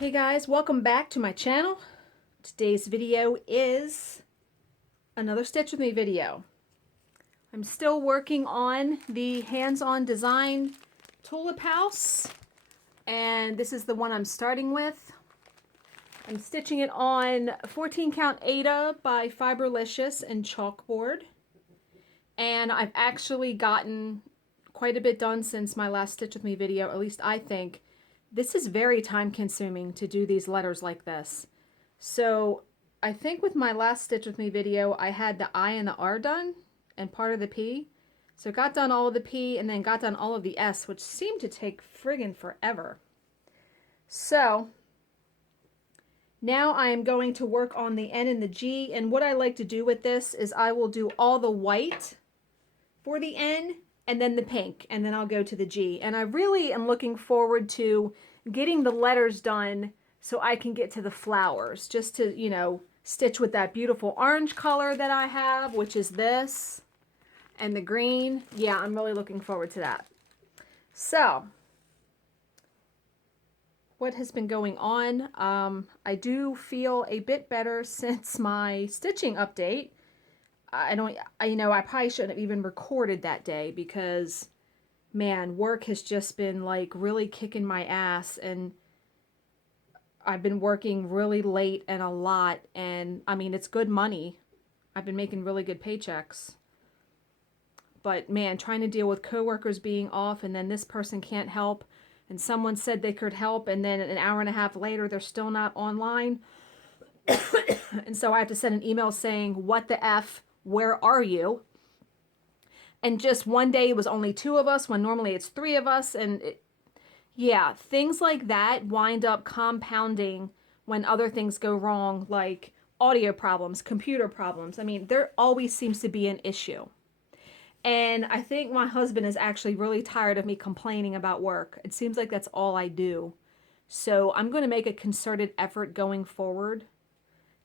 Hey guys, welcome back to my channel. Today's video is another Stitch With Me video. I'm still working on the hands-on design tulip house, and this is the one I'm starting with. I'm stitching it on 14 count Ada by Fiberlicious and chalkboard, and I've actually gotten quite a bit done since my last Stitch With Me video, at least I think. This is very time consuming to do these letters like this. So I think with my last Stitch With Me video, I had the I and the R done and part of the P. So got done all of the P and then got done all of the S, which seemed to take friggin' forever. So now I am going to work on the N and the G. And what I like to do with this is I will do all the white for the N and then the pink, and then I'll go to the G. And I really am looking forward to getting the letters done so I can get to the flowers, just to, you know, stitch with that beautiful orange color that I have, which is this, and the green. Yeah, I'm really looking forward to that. So, what has been going on? I do feel a bit better since my stitching update. I probably shouldn't have even recorded that day because, man, work has just been like really kicking my ass, and I've been working really late and a lot, and I mean, it's good money. I've been making really good paychecks. But man, trying to deal with coworkers being off, and then this person can't help, and someone said they could help, and then an hour and a half later, they're still not online. And so I have to send an email saying, what the F? Where are you? And just one day it was only 2 of us when normally it's 3 of us. And yeah, things like that wind up compounding when other things go wrong, like audio problems, computer problems. I mean, there always seems to be an issue. And I think my husband is actually really tired of me complaining about work. It seems like that's all I do. So I'm going to make a concerted effort going forward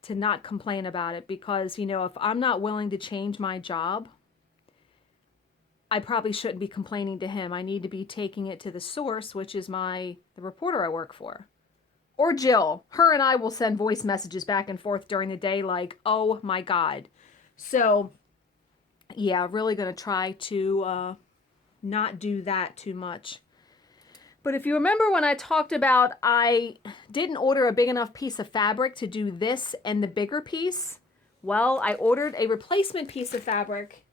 to not complain about it, because, you know, if I'm not willing to change my job, I probably shouldn't be complaining to him. I need to be taking it to the source, which is the reporter I work for. Or Jill. Her and I will send voice messages back and forth during the day like, oh my God. So, yeah, really going to try to not do that too much. But if you remember when I talked about I didn't order a big enough piece of fabric to do this and the bigger piece, well, I ordered a replacement piece of fabric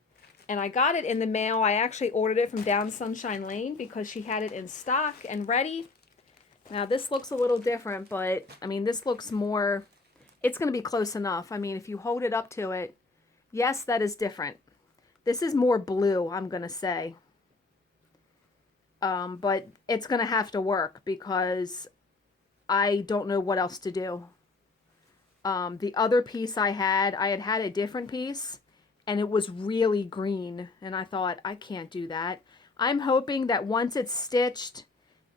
and I got it in the mail. I actually ordered it from Down Sunshine Lane because she had it in stock and ready. Now this looks a little different, but I mean, this looks more, it's going to be close enough. I mean, if you hold it up to it, yes, that is different. This is more blue, I'm going to say. But it's going to have to work because I don't know what else to do. The other piece I had a different piece, and it was really green, and I thought, I can't do that. I'm hoping that once it's stitched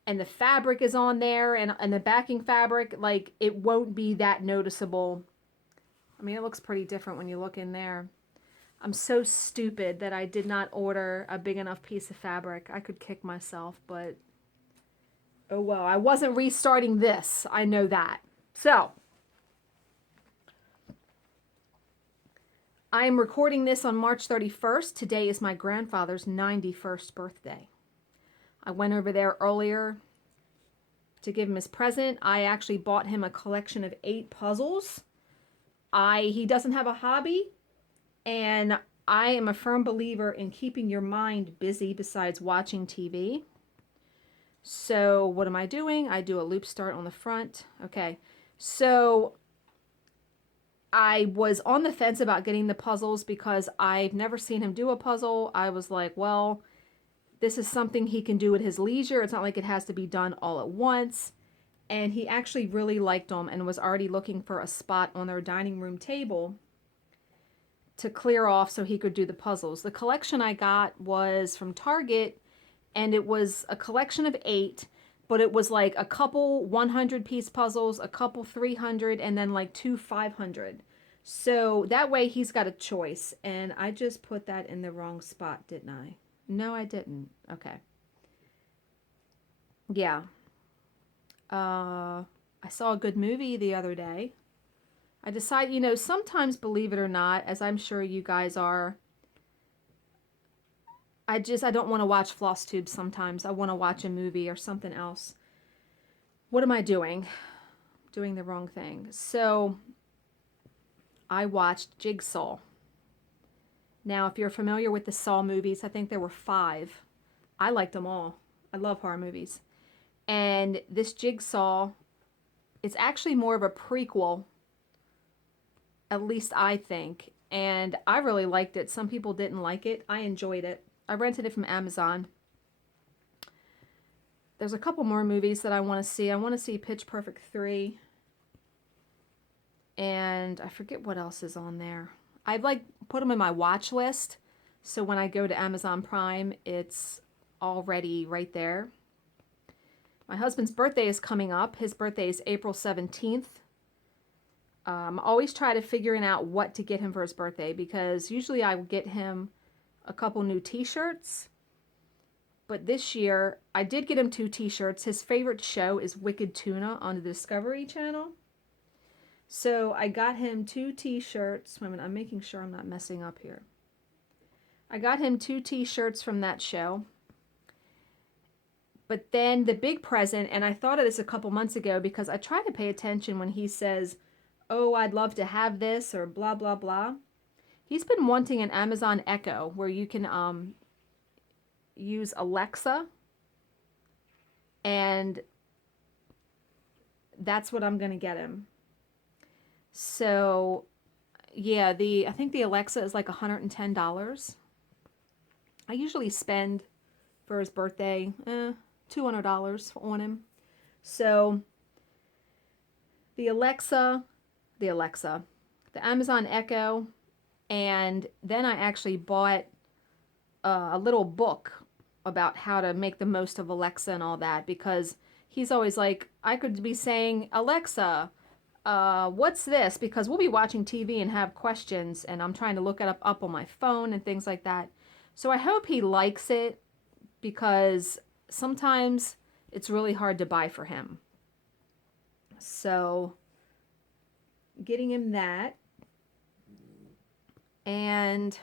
and the fabric is on there and the backing fabric, like, it won't be that noticeable. I mean, it looks pretty different when you look in there. I'm so stupid that I did not order a big enough piece of fabric. I could kick myself, but oh well. I wasn't restarting this. I know that. So, I am recording this on March 31st. Today is my grandfather's 91st birthday. I went over there earlier to give him his present. I actually bought him a collection of 8 puzzles. He doesn't have a hobby. And I am a firm believer in keeping your mind busy besides watching TV. So what am I doing? I do a loop start on the front. Okay, so I was on the fence about getting the puzzles because I've never seen him do a puzzle. I was like, well, this is something he can do at his leisure. It's not like it has to be done all at once. And he actually really liked them and was already looking for a spot on their dining room table to clear off so he could do the puzzles. The collection I got was from Target, and it was a collection of 8, but it was like a couple 100-piece puzzles, a couple 300, and then like 2 500. So that way he's got a choice. And I just put that in the wrong spot, didn't I? No, I didn't. Okay. Yeah. I saw a good movie the other day. I decide, sometimes, believe it or not, as I'm sure you guys are, I don't want to watch Flosstube sometimes. I want to watch a movie or something else. What am I doing? Doing the wrong thing. So I watched Jigsaw. Now, if you're familiar with the Saw movies, I think there were 5. I liked them all. I love horror movies. And this Jigsaw, it's actually more of a prequel, at least I think. And I really liked it. Some people didn't like it. I enjoyed it. I rented it from Amazon. There's a couple more movies that I want to see. I want to see Pitch Perfect 3. And I forget what else is on there. I've put them in my watch list. So when I go to Amazon Prime, it's already right there. My husband's birthday is coming up. His birthday is April 17th. Always try to figuring out what to get him for his birthday, because usually I will get him a couple new t-shirts. But this year, I did get him 2 t-shirts. His favorite show is Wicked Tuna on the Discovery Channel. So I got him 2 t-shirts. Wait a minute, I'm making sure I'm not messing up here. I got him 2 t-shirts from that show. But then the big present, and I thought of this a couple months ago because I try to pay attention when he says, oh, I'd love to have this, or blah, blah, blah. He's been wanting an Amazon Echo where you can use Alexa, and that's what I'm going to get him. So, yeah, I think the Alexa is like $110. I usually spend for his birthday $200 on him. So, the Amazon Echo, and then I actually bought a little book about how to make the most of Alexa and all that, because he's always like, I could be saying, Alexa, what's this? Because we'll be watching TV and have questions, and I'm trying to look it up on my phone and things like that. So I hope he likes it, because sometimes it's really hard to buy for him. So getting him that, and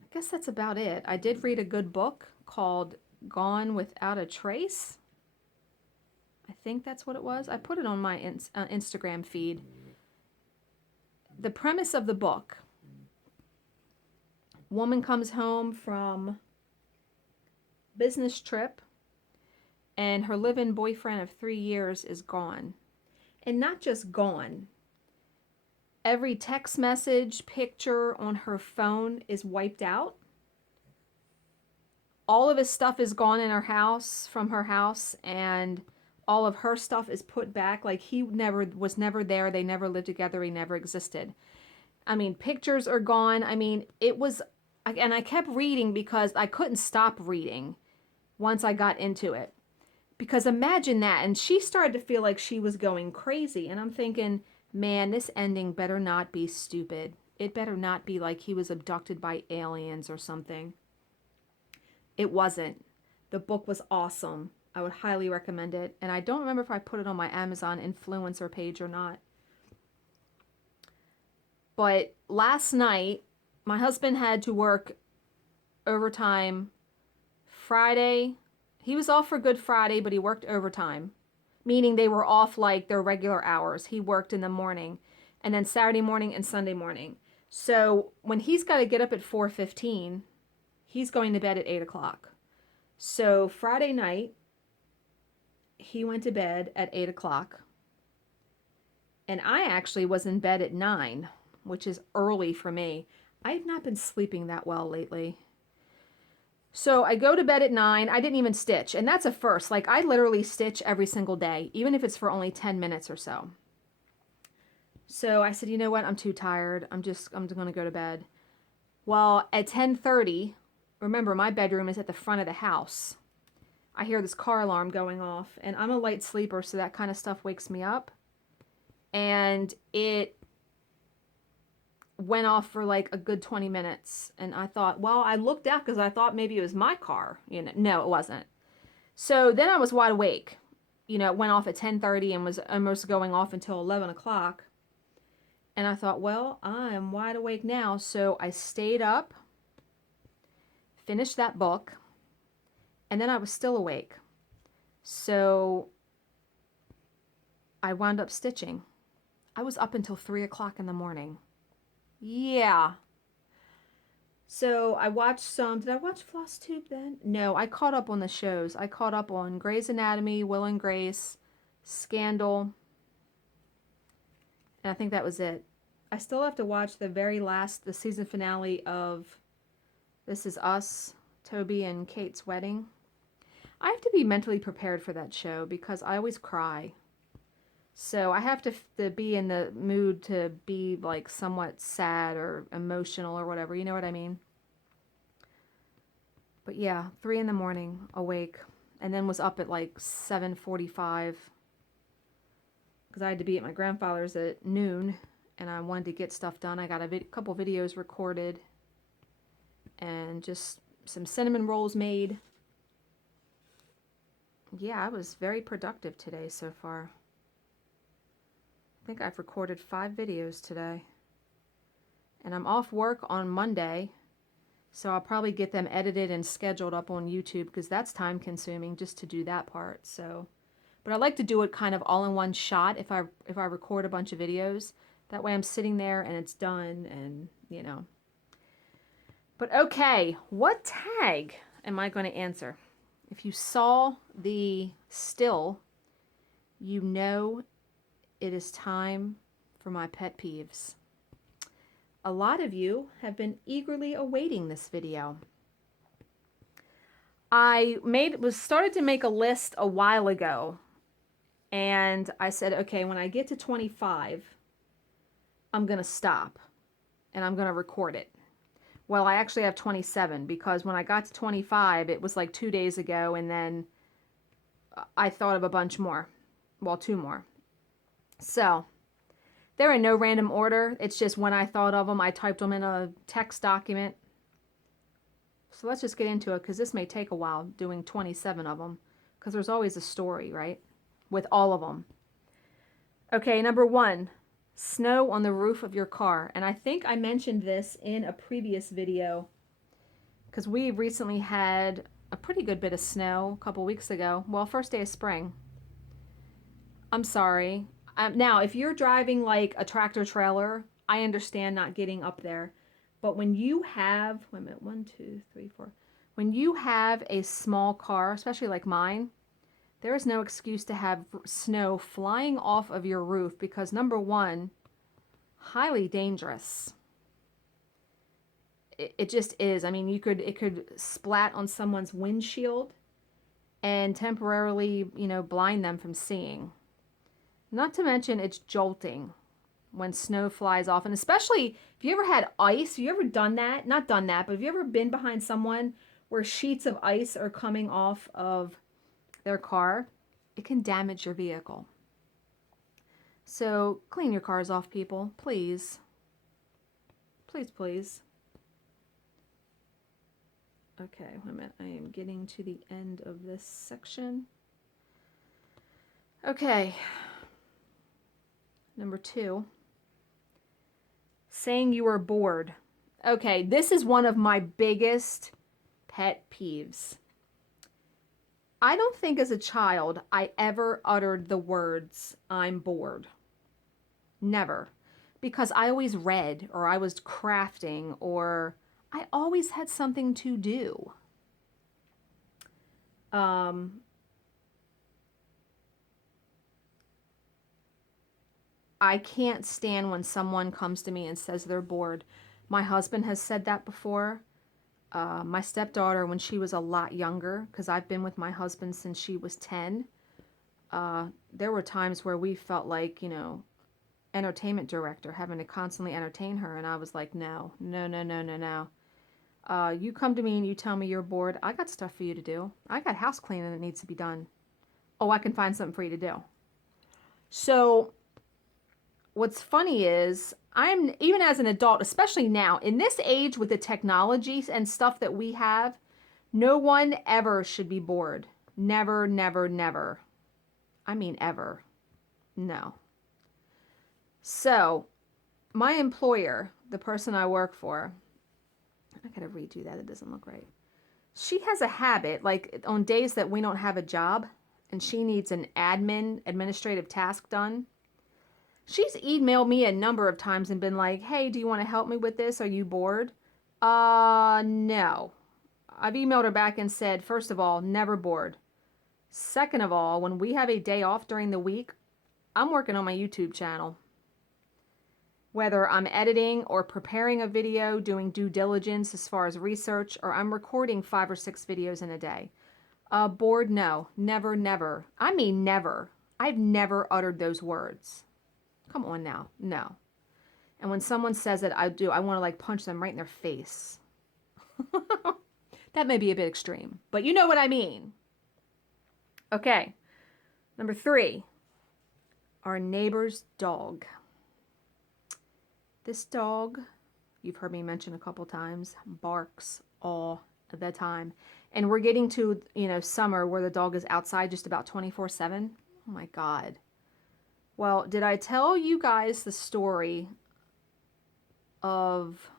I guess that's about it. I did read a good book called Gone Without a Trace. I think that's what it was. I put it on my Instagram feed. The premise of the book: woman comes home from business trip, and her live-in boyfriend of 3 years is gone. And not just gone. Every text message, picture on her phone is wiped out. All of his stuff is gone in her house, from her house, and all of her stuff is put back. Like he was never there. They never lived together. He never existed. I mean, pictures are gone. I mean, it was, and I kept reading because I couldn't stop reading once I got into it. Because imagine that. And she started to feel like she was going crazy. And I'm thinking, man, this ending better not be stupid. It better not be like he was abducted by aliens or something. It wasn't. The book was awesome. I would highly recommend it. And I don't remember if I put it on my Amazon influencer page or not. But last night, my husband had to work overtime Friday. He was off for Good Friday, but he worked overtime, meaning they were off like their regular hours. He worked in the morning, and then Saturday morning and Sunday morning. So when he's got to get up at 4:15, he's going to bed at 8 o'clock. So Friday night, he went to bed at 8 o'clock. And I actually was in bed at 9, which is early for me. I have not been sleeping that well lately. So I go to bed at 9. I didn't even stitch. And that's a first. Like, I literally stitch every single day, even if it's for only 10 minutes or so. So I said, you know what? I'm too tired. I'm going to go to bed. Well, at 10:30, remember, my bedroom is at the front of the house. I hear this car alarm going off. And I'm a light sleeper, so that kind of stuff wakes me up. And it went off for like a good 20 minutes. And I thought, well, I looked out because I thought maybe it was my car. You know, no, it wasn't. So then I was wide awake. you know, it went off at 10:30 and was almost going off until 11 o'clock. And I thought, well, I'm wide awake now. So I stayed up, finished that book, and then I was still awake. So I wound up stitching. I was up until 3 o'clock in the morning. Yeah. So I watched some. Did I watch Flosstube then? No, I caught up on the shows. I caught up on Grey's Anatomy, Will and Grace, Scandal, and I think that was it. I still have to watch the season finale of This Is Us, Toby and Kate's wedding. I have to be mentally prepared for that show because I always cry. So I have to be in the mood to be like somewhat sad or emotional or whatever, you know what I mean? But yeah, 3 in the morning, awake, and then was up at like 7:45 because I had to be at my grandfather's at noon, and I wanted to get stuff done. I got a couple videos recorded and just some cinnamon rolls made. Yeah, I was very productive today so far. I think I've recorded 5 videos today. And I'm off work on Monday, so I'll probably get them edited and scheduled up on YouTube because that's time consuming just to do that part. So, but I like to do it kind of all in one shot if I record a bunch of videos. That way I'm sitting there and it's done, and you know. But okay, what tag am I going to answer? If you saw the still, you know it is time for my pet peeves. A lot of you have been eagerly awaiting this video. I started to make a list a while ago, and I said, okay, when I get to 25, I'm going to stop and I'm going to record it. Well, I actually have 27 because when I got to 25, it was like 2 days ago, and then I thought of a bunch more. Well, 2 more. So they're in no random order. It's just when I thought of them, I typed them in a text document. So let's just get into it because this may take a while doing 27 of them because there's always a story, right? With all of them. Okay, number 1, snow on the roof of your car. And I think I mentioned this in a previous video because we recently had a pretty good bit of snow a couple weeks ago. Well, first day of spring. I'm sorry. Now, if you're driving like a tractor trailer, I understand not getting up there. But when you have, wait a minute, 1, 2, 3, 4. When you have a small car, especially like mine, there is no excuse to have snow flying off of your roof because number 1, highly dangerous. It just is. I mean, it could splat on someone's windshield and temporarily, you know, blind them from seeing. Not to mention it's jolting when snow flies off. And especially if you ever had ice, have you ever done that? Not done that, but have you ever been behind someone where sheets of ice are coming off of their car? It can damage your vehicle. So clean your cars off, people, please. Please, please. Okay, wait a minute. I am getting to the end of this section. Okay. Number 2, saying you are bored. Okay, this is one of my biggest pet peeves. I don't think as a child I ever uttered the words, I'm bored. Never. Because I always read, or I was crafting, or I always had something to do. I can't stand when someone comes to me and says they're bored. My husband has said that before. My stepdaughter, when she was a lot younger, because I've been with my husband since she was 10, there were times where we felt like, you know, entertainment director having to constantly entertain her, and I was like, no. You come to me and you tell me you're bored. I got stuff for you to do. I got house cleaning that needs to be done. Oh, I can find something for you to do. So what's funny is I'm, even as an adult, especially now, in this age with the technologies and stuff that we have, no one ever should be bored. Never, never, never. I mean, ever. No. So, my employer, the person I work for, I gotta redo that. It doesn't look right. She has a habit, like on days that we don't have a job and she needs an administrative task done. She's emailed me a number of times and been like, hey, do you want to help me with this? Are you bored? No. I've emailed her back and said, first of all, never bored. Second of all, when we have a day off during the week, I'm working on my YouTube channel. Whether I'm editing or preparing a video, doing due diligence as far as research, or I'm recording 5 or 6 videos in a day. Bored? No. Never, never. I mean never. I've never uttered those words. Come on now. No. And when someone says it, I want to like punch them right in their face. That may be a bit extreme, but you know what I mean. Okay. Number 3, our neighbor's dog. This dog, you've heard me mention a couple times, barks all the time. And we're getting to, summer where the dog is outside just about 24/7. Oh my God. Well, did I tell you guys the story of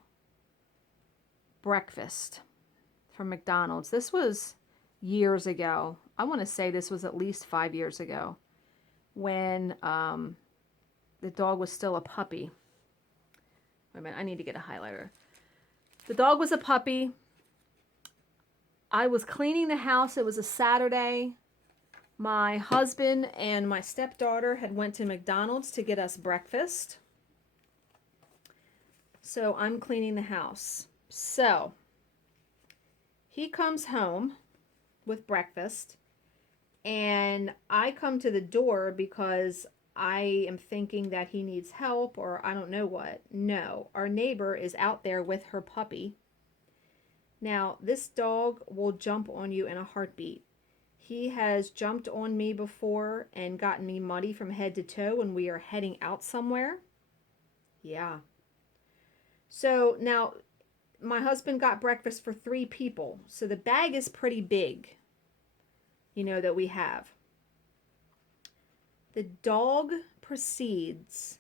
breakfast from McDonald's? This was years ago. I want to say this was at least 5 years ago when the dog was still a puppy. Wait a minute, I need to get a highlighter. The dog was a puppy. I was cleaning the house. It was a Saturday. My husband and my stepdaughter had went to McDonald's to get us breakfast. So I'm cleaning the house. So he comes home with breakfast and I come to the door because I am thinking that he needs help or I don't know what. No, our neighbor is out there with her puppy. Now, this dog will jump on you in a heartbeat. He has jumped on me before and gotten me muddy from head to toe when we are heading out somewhere. Yeah. So now my husband got breakfast for 3 people. So the bag is pretty big, that we have. The dog proceeds.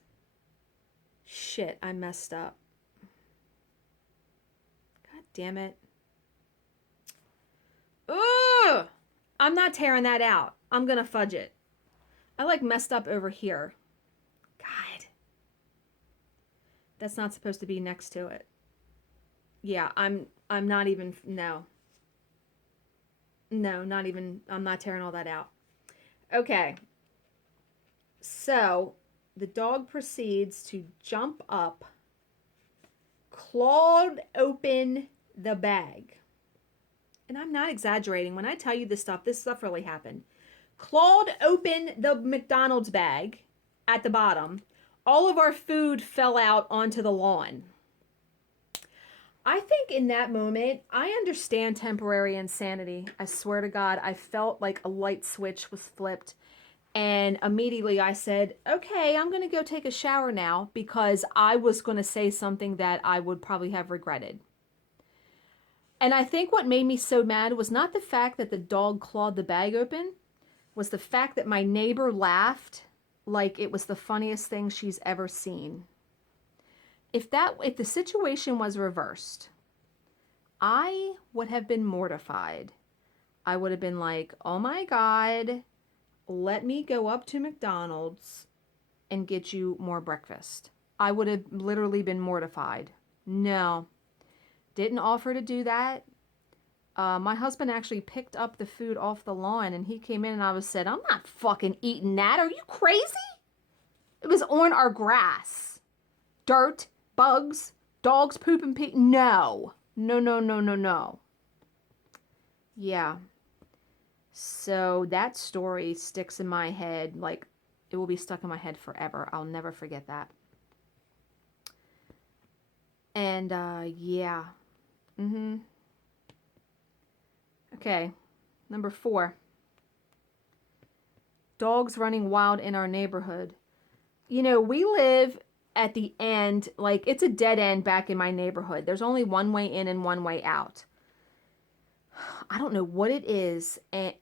Shit, I messed up. God damn it. Ugh! I'm not tearing that out. I'm going to fudge it. I messed up over here. God. That's not supposed to be next to it. Yeah, I'm not even, no. No, not even, I'm not tearing all that out. Okay. So, the dog proceeds to jump up, clawed open the bag. And I'm not exaggerating. When I tell you this stuff really happened. Clawed open the McDonald's bag at the bottom. All of our food fell out onto the lawn. I think in that moment, I understand temporary insanity. I swear to God, I felt like a light switch was flipped. And immediately I said, okay, I'm going to go take a shower now because I was going to say something that I would probably have regretted. And I think what made me so mad was not the fact that the dog clawed the bag open, was the fact that my neighbor laughed like it was the funniest thing she's ever seen. If the situation was reversed, I would have been mortified. I would have been like, oh my God, let me go up to McDonald's and get you more breakfast. I would have literally been mortified. No. Didn't offer to do that. My husband actually picked up the food off the lawn and he came in and I said, I'm not fucking eating that. Are you crazy? It was on our grass. Dirt, bugs, dogs poop and pee. No. No, no, no, no, no. Yeah. So that story sticks in my head. Like, it will be stuck in my head forever. I'll never forget that. And, yeah. Okay, number 4. Dogs running wild in our neighborhood. We live at the end, like it's a dead end back in my neighborhood. There's only one way in and one way out. I don't know what it is. And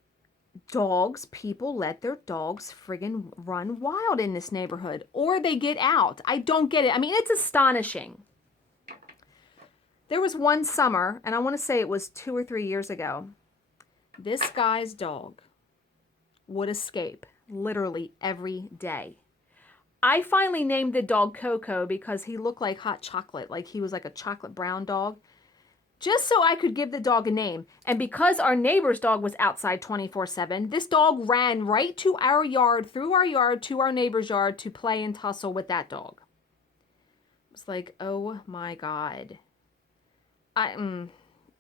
people let their dogs friggin' run wild in this neighborhood, or they get out. I don't get it. I mean, it's astonishing. There was one summer, and I want to say it was 2 or 3 years ago, this guy's dog would escape literally every day. I finally named the dog Coco because he looked like hot chocolate, like he was like a chocolate brown dog, just so I could give the dog a name. And because our neighbor's dog was outside 24/7, this dog ran right to our yard, through our yard, to our neighbor's yard to play and tussle with that dog. It was like, oh my God.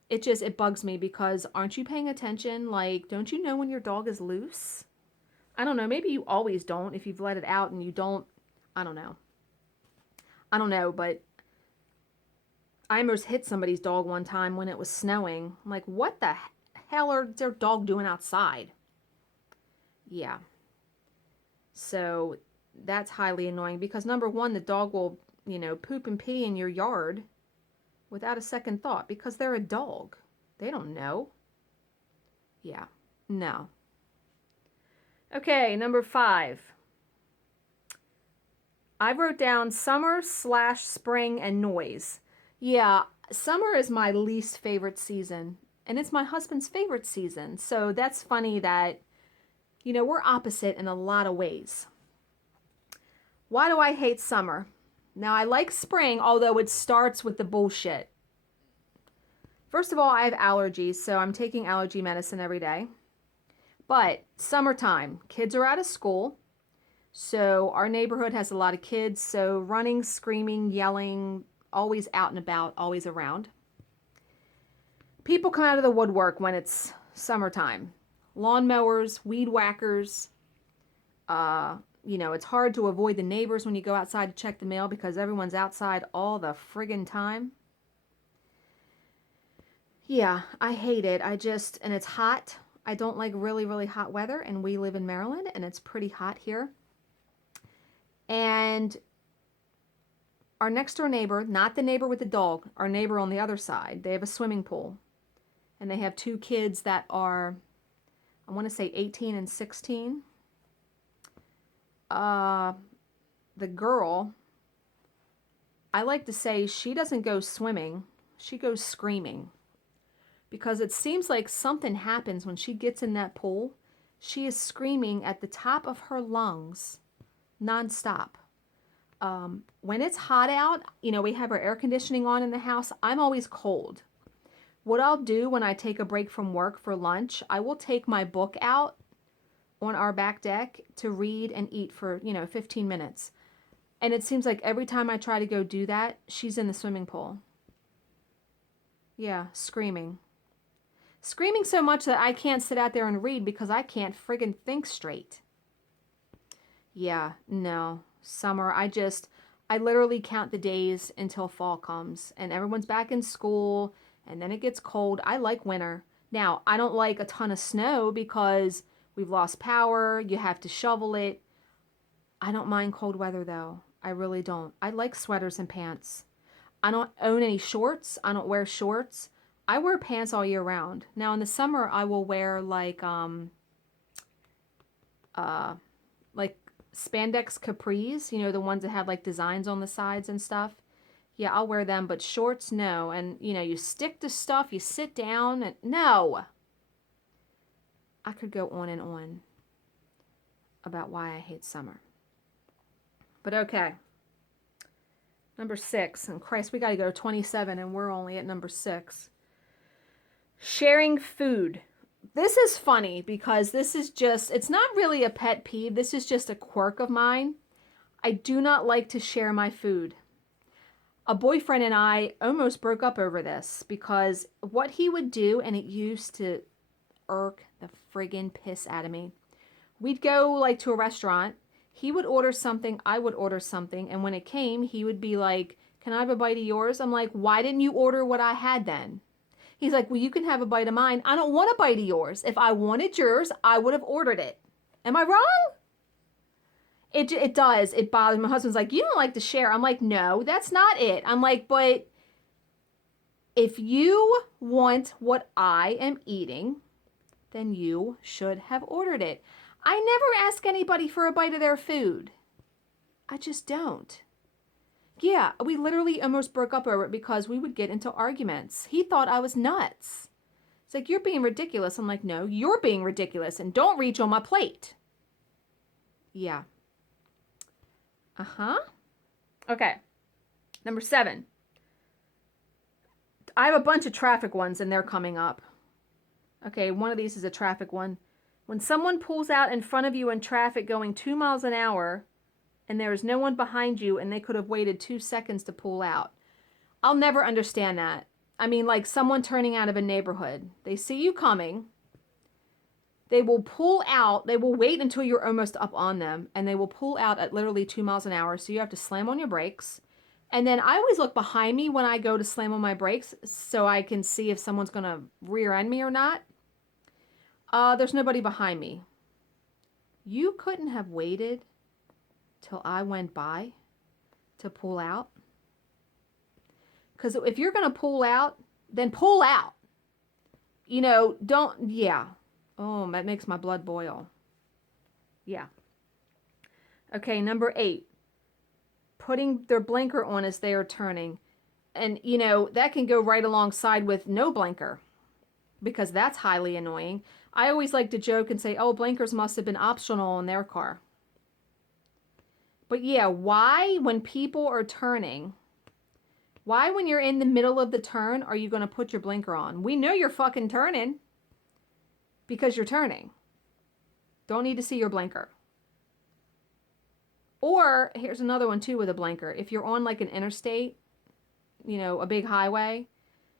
It bugs me because aren't you paying attention? Like, don't you know when your dog is loose? I don't know. Maybe you always don't if you've let it out and you don't. I don't know. I don't know, but I almost hit somebody's dog one time when it was snowing. I'm like, what the hell are their dog doing outside? Yeah. So that's highly annoying because number one, the dog will, poop and pee in your yard without a second thought because they're a dog. They don't know. Yeah. No. Okay, number 5. I wrote down summer/spring and noise. Yeah, summer is my least favorite season, and it's my husband's favorite season. So that's funny that, we're opposite in a lot of ways. Why do I hate summer? Now, I like spring, although it starts with the bullshit. First of all, I have allergies, so I'm taking allergy medicine every day. But summertime, kids are out of school. So our neighborhood has a lot of kids, so running, screaming, yelling, always out and about, always around. People come out of the woodwork when it's summertime. Lawnmowers, weed whackers. It's hard to avoid the neighbors when you go outside to check the mail because everyone's outside all the friggin' time. Yeah, I hate it. And it's hot. I don't like really, really hot weather, and we live in Maryland, and it's pretty hot here. And our next door neighbor, not the neighbor with the dog, our neighbor on the other side, they have a swimming pool. And they have 2 kids that are, I want to say 18 and 16. The girl, I like to say she doesn't go swimming, she goes screaming. Because it seems like something happens when she gets in that pool. She is screaming at the top of her lungs, nonstop. When it's hot out, we have our air conditioning on in the house. I'm always cold. What I'll do when I take a break from work for lunch, I will take my book out on our back deck to read and eat for, 15 minutes. And it seems like every time I try to go do that, she's in the swimming pool. Yeah, screaming. Screaming so much that I can't sit out there and read because I can't friggin' think straight. Yeah, no. Summer, I literally count the days until fall comes and everyone's back in school and then it gets cold. I like winter. Now, I don't like a ton of snow because we've lost power, you have to shovel it. I don't mind cold weather though. I really don't. I like sweaters and pants. I don't own any shorts. I don't wear shorts. I wear pants all year round. Now in the summer I will wear like spandex capris, the ones that have like designs on the sides and stuff. Yeah, I'll wear them, but shorts, no. And you stick to stuff, you sit down, and no. I could go on and on about why I hate summer. But okay. Number 6, and Christ, we got to go to 27 and we're only at number 6. Sharing food. This is funny because it's not really a pet peeve. This is just a quirk of mine. I do not like to share my food. A boyfriend and I almost broke up over this because what he would do, and it used to irk the friggin' piss out of me. We'd go like to a restaurant. He would order something, I would order something, and when it came, he would be like, "Can I have a bite of yours?" I'm like, "Why didn't you order what I had then?" He's like, "Well, you can have a bite of mine." I don't want a bite of yours. If I wanted yours, I would have ordered it. Am I wrong? It does. It bothers me. My husband's like, "You don't like to share." I'm like, "No, that's not it." I'm like, "But if you want what I am eating, then you should have ordered it. I never ask anybody for a bite of their food. I just don't. Yeah, we literally almost broke up over it because we would get into arguments. He thought I was nuts. It's like, you're being ridiculous. I'm like, no, you're being ridiculous, and don't reach on my plate. Yeah. Uh-huh. Okay. Number 7. I have a bunch of traffic ones, and they're coming up. Okay, one of these is a traffic one. When someone pulls out in front of you in traffic going 2 miles an hour, and there is no one behind you, and they could have waited 2 seconds to pull out. I'll never understand that. I mean, like someone turning out of a neighborhood. They see you coming. They will pull out. They will wait until you're almost up on them, and they will pull out at literally 2 miles an hour, so you have to slam on your brakes. And then I always look behind me when I go to slam on my brakes so I can see if someone's going to rear end me or not. There's nobody behind me. You couldn't have waited till I went by to pull out? Because if you're going to pull out, then pull out. You know, don't, yeah. Oh, that makes my blood boil. Yeah. Okay, number 8. Putting their blinker on as they are turning. And, you know, that can go right alongside with no blinker, because that's highly annoying. I always like to joke and say, oh, blinkers must have been optional in their car. But yeah, why when people are turning, why when you're in the middle of the turn are you going to put your blinker on? We know you're fucking turning because you're turning. Don't need to see your blinker. Or here's another one too with a blinker. If you're on like an interstate, you know, a big highway,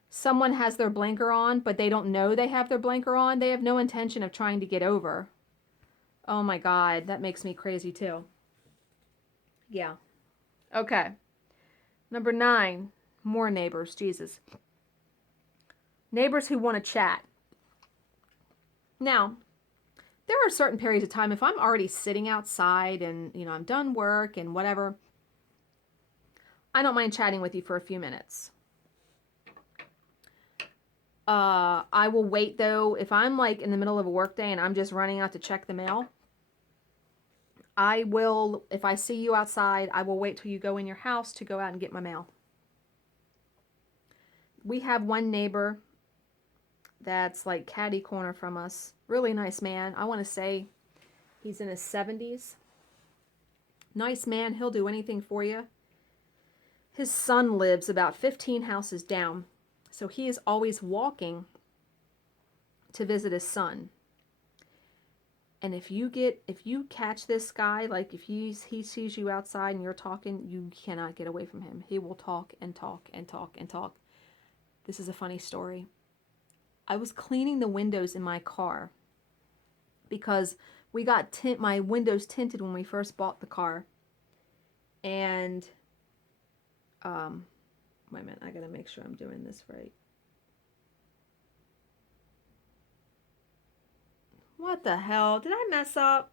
someone has their blinker on, but they don't know they have their blinker on. They have no intention of trying to get over. Oh my God, that makes me crazy too. Yeah. Okay. Number 9, more neighbors. Jesus. Neighbors who want to chat. Now, there are certain periods of time, if I'm already sitting outside and, you know, I'm done work and whatever, I don't mind chatting with you for a few minutes. I will wait though. If I'm like in the middle of a work day and I'm just running out to check the mail, I will, if I see you outside, I will wait till you go in your house to go out and get my mail. We have one neighbor that's like catty corner from us. Really nice man. I want to say he's in his 70s. Nice man. He'll do anything for you. His son lives about 15 houses down. So he is always walking to visit his son. And if you catch this guy, like if he sees you outside and you're talking, you cannot get away from him. He will talk and talk and talk and talk. This is a funny story. I was cleaning the windows in my car because we got my windows tinted when we first bought the car. And, wait a minute, I gotta make sure I'm doing this right. What the hell? Did I mess up?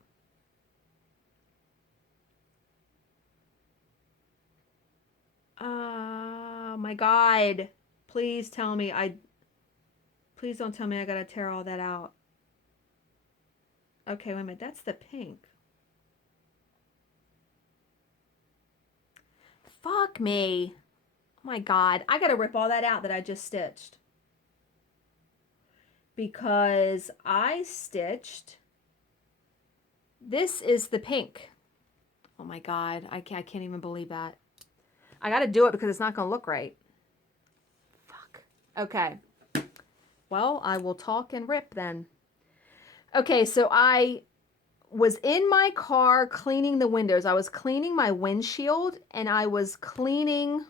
Oh my God. Please tell me please don't tell me I gotta tear all that out. Okay, wait a minute. That's the pink. Fuck me. Oh my God. I gotta rip all that out that I just stitched. Because I stitched, this is the pink. Oh my God, I can't even believe that. I gotta do it because it's not gonna look right. Fuck. Okay. Well, I will talk and rip then. Okay, so I was in my car cleaning the windows. I was cleaning my windshield and I was cleaning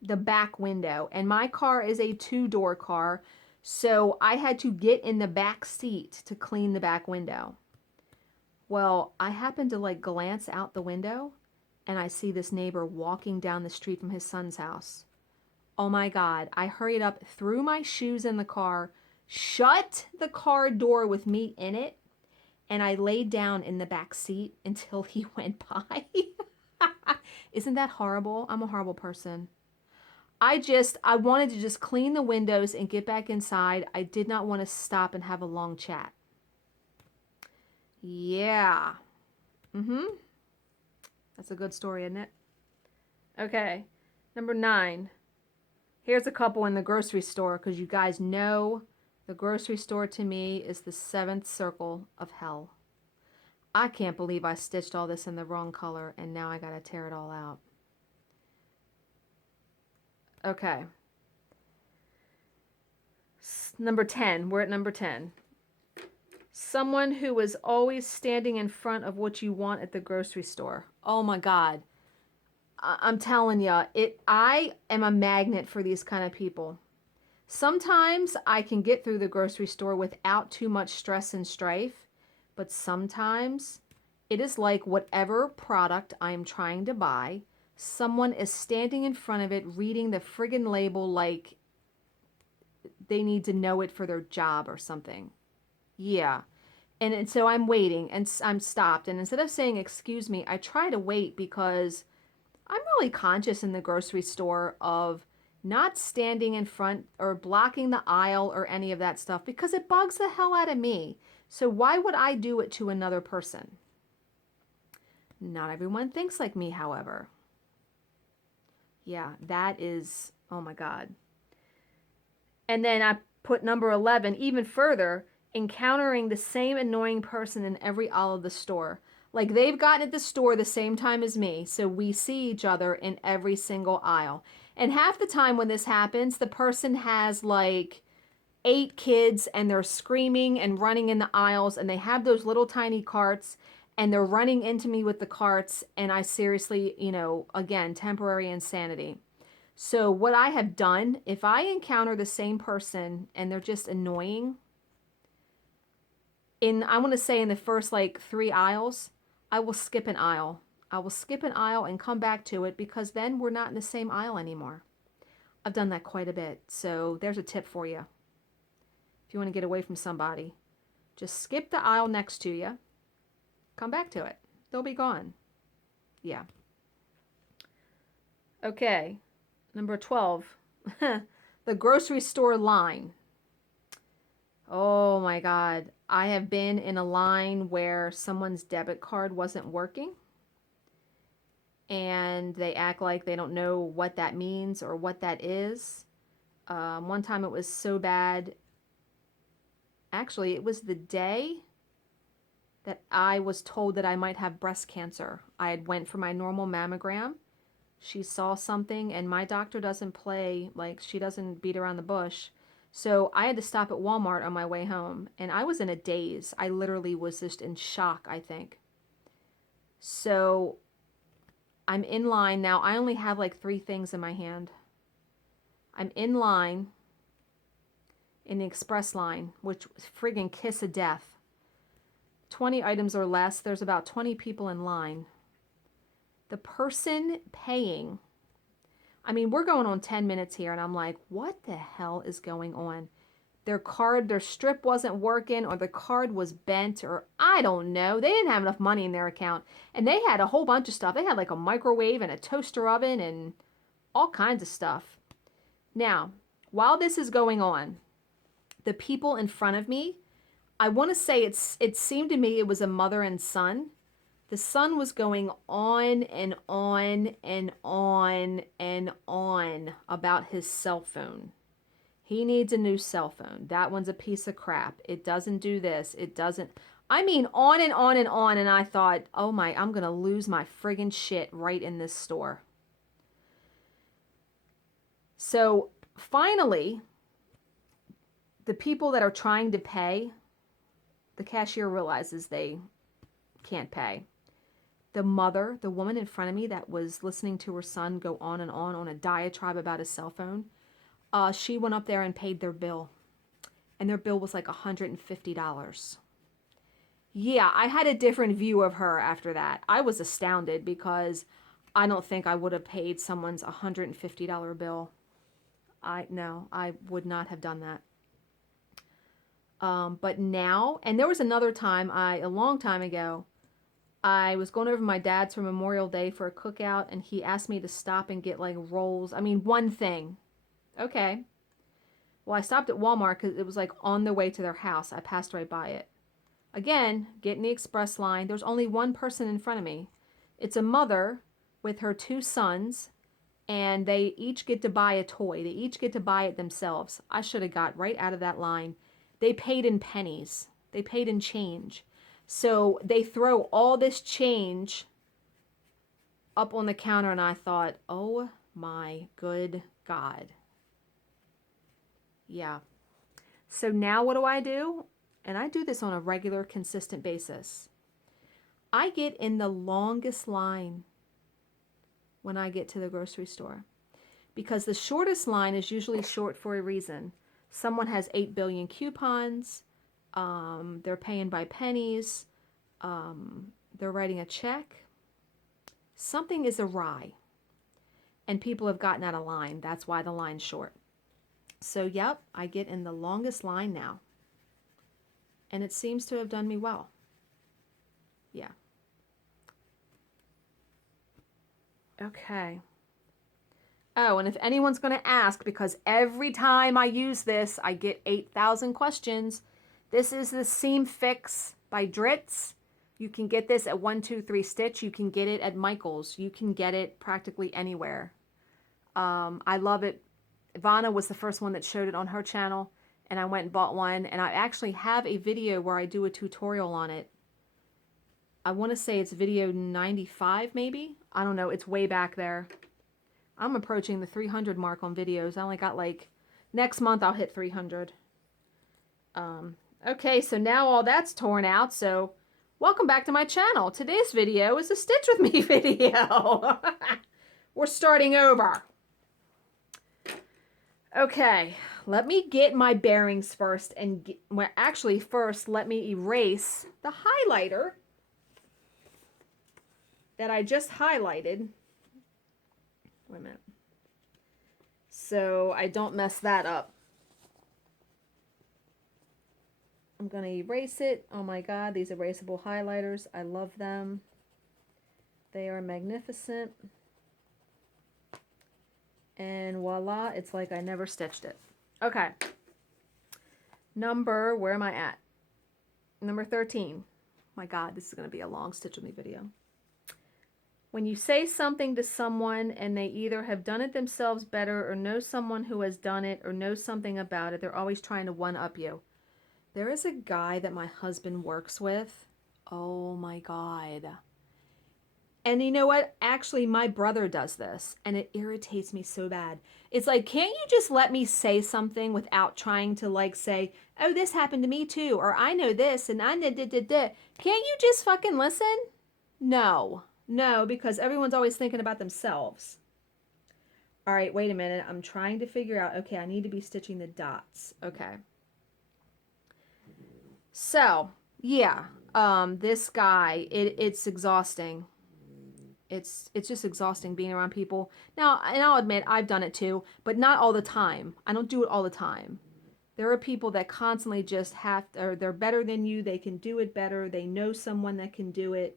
the back window. And my car is a 2-door car. So I had to get in the back seat to clean the back window. Well, I happened to like glance out the window and I see this neighbor walking down the street from his son's house. Oh my God. I hurried up, threw my shoes in the car, shut the car door with me in it, and I laid down in the back seat until he went by. Isn't that horrible? I'm a horrible person. I wanted to just clean the windows and get back inside. I did not want to stop and have a long chat. Yeah. Mm-hmm. That's a good story, isn't it? Okay. Number 9. Here's a couple in the grocery store, because you guys know the grocery store to me is the 7th circle of hell. I can't believe I stitched all this in the wrong color and now I gotta tear it all out. Okay. Number 10. We're at number 10. Someone who is always standing in front of what you want at the grocery store. Oh my God. I'm telling you, I am a magnet for these kind of people. Sometimes I can get through the grocery store without too much stress and strife, but sometimes it is like whatever product I'm trying to buy, someone is standing in front of it reading the friggin' label like they need to know it for their job or something. Yeah. And so I'm waiting and I'm stopped. And instead of saying, excuse me, I try to wait because I'm really conscious in the grocery store of not standing in front or blocking the aisle or any of that stuff because it bugs the hell out of me. So why would I do it to another person? Not everyone thinks like me, however. Yeah, that is, oh my God. And then I put number 11 even further, encountering the same annoying person in every aisle of the store. Like they've gotten at the store the same time as me, so we see each other in every single aisle. And half the time when this happens, the person has like 8 kids and they're screaming and running in the aisles and they have those little tiny carts and they're running into me with the carts and I seriously, again, temporary insanity. So what I have done, if I encounter the same person and they're just annoying, I want to say in the first like 3 aisles, I will skip an aisle. I will skip an aisle and come back to it because then we're not in the same aisle anymore. I've done that quite a bit. So there's a tip for you. If you want to get away from somebody, just skip the aisle next to you. Come back to it. They'll be gone. Yeah. Okay. Number 12. The grocery store line. Oh my God. I have been in a line where someone's debit card wasn't working and they act like they don't know what that means or what that is. One time it was so bad. Actually, it was the day that I was told that I might have breast cancer. I had went for my normal mammogram. She saw something and my doctor doesn't play, like she doesn't beat around the bush. So I had to stop at Walmart on my way home and I was in a daze. I literally was just in shock, I think. So I'm in line now. I only have like 3 things in my hand. I'm in line in the express line, which was friggin' kiss of death. 20 items or less. There's about 20 people in line. The person paying, I mean, we're going on 10 minutes here, and I'm like, what the hell is going on? Their strip wasn't working, or the card was bent, or I don't know. They didn't have enough money in their account, and they had a whole bunch of stuff. They had like a microwave and a toaster oven and all kinds of stuff. Now, while this is going on, the people in front of me, I want to say it seemed to me it was a mother and son. The son was going on and on and on and on about his cell phone. He needs a new cell phone. That one's a piece of crap. It doesn't do this. It doesn't. I mean, on and on and on. And I thought, oh my, I'm going to lose my friggin' shit right in this store. So finally, the people that are trying to pay, the cashier realizes they can't pay. The mother, the woman in front of me that was listening to her son go on a diatribe about his cell phone, she went up there and paid their bill. And their bill was like $150. Yeah, I had a different view of her after that. I was astounded because I don't think I would have paid someone's $150 bill. No, I would not have done that. But now, and there was another time, a long time ago, I was going over to my dad's for Memorial Day for a cookout, and he asked me to stop and get like rolls. I mean, one thing. Okay. Well, I stopped at Walmart because it was like on the way to their house. I passed right by it. Again, getting the express line. There's only one person in front of me. It's a mother with her two sons, and they each get to buy a toy. They each get to buy it themselves. I should have got right out of that line. They paid in pennies. They paid in change. So they throw all this change up on the counter, and I thought, oh my good God. Yeah. So now what do? And I do this on a regular, consistent basis. I get in the longest line when I get to the grocery store, because the shortest line is usually short for a reason. Someone has 8 billion coupons. They're paying by pennies. They're writing a check. Something is awry, and people have gotten out of line. That's why the line's short. So, yep, I get in the longest line now. And it seems to have done me well. Yeah. Okay. Oh, and if anyone's going to ask, because every time I use this, I get 8,000 questions. This is the Seam Fix by Dritz. You can get this at 123 Stitch. You can get it at Michael's. You can get it practically anywhere. I love it. Ivana was the first one that showed it on her channel, and I went and bought one, and I actually have a video where I do a tutorial on it. I want to say it's video 95 maybe. I don't know. It's way back there. I'm approaching the 300 mark on videos. I only got like, next month I'll hit 300. Okay, so now all that's torn out, so welcome back to my channel. Today's video is a Stitch With Me video. We're starting over. Okay, let me get my bearings first, and well, actually first let me erase the highlighter that I just highlighted. Wait a minute. So I don't mess that up. I'm going to erase it. Oh my God, these erasable highlighters. I love them. They are magnificent. And voila, it's like I never stitched it. Okay. Where am I at? Number 13. My God, this is going to be a long Stitch With Me video. When you say something to someone and they either have done it themselves better or know someone who has done it or knows something about it, they're always trying to one-up you. There is a guy that my husband works with. Oh my God. And you know what? Actually, my brother does this, and it irritates me so bad. It's like, can't you just let me say something without trying to like say, oh, this happened to me too, or I know this, and I did. Can't you just fucking listen? No, because everyone's always thinking about themselves. All right, wait a minute. I'm trying to figure out, okay, I need to be stitching the dots. Okay. So, yeah, this guy, it's exhausting. It's just exhausting being around people. Now, and I'll admit, I've done it too, but not all the time. I don't do it all the time. There are people that constantly just or they're better than you. They can do it better. They know someone that can do it.